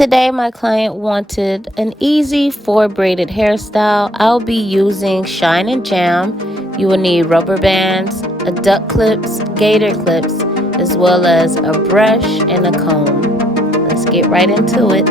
Today my client wanted an easy 4 braided hairstyle. I'll be using Shine and Jam. You will need rubber bands, a duck clips, gator clips, as well as a brush and a comb. Let's get right into it.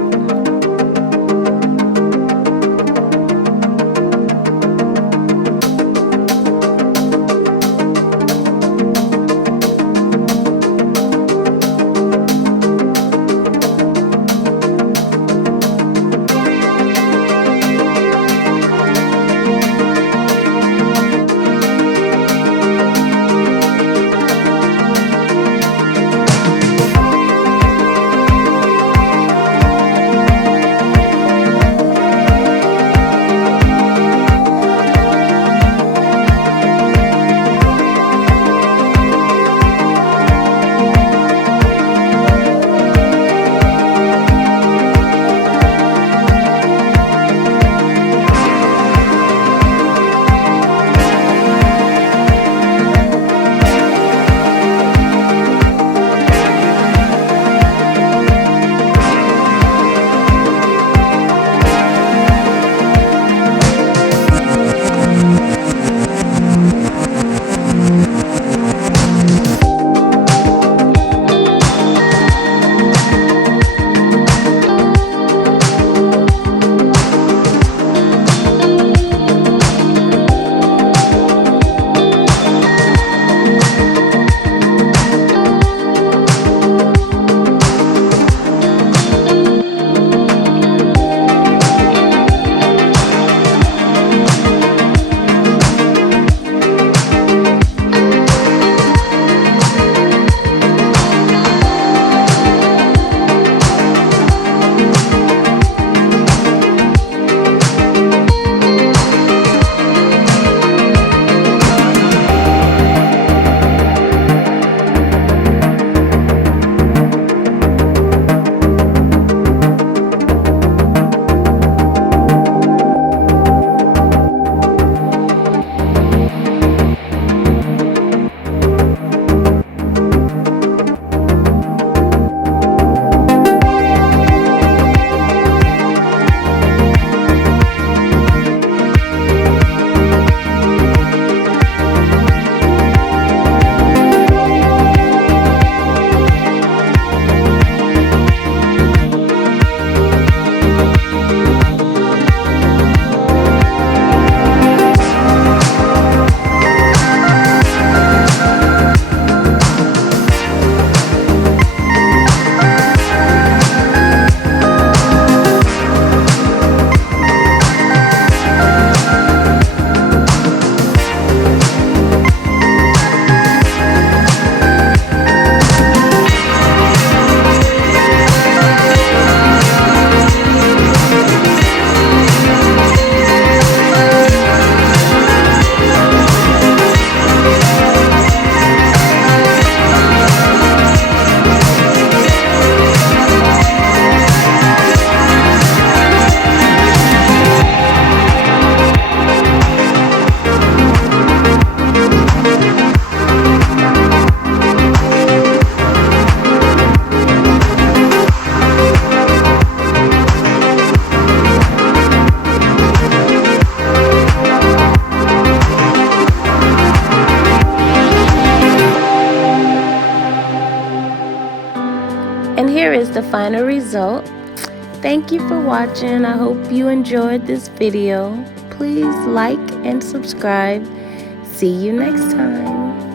And here is the final result. Thank you for watching. I hope you enjoyed this video. Please like and subscribe. See you next time.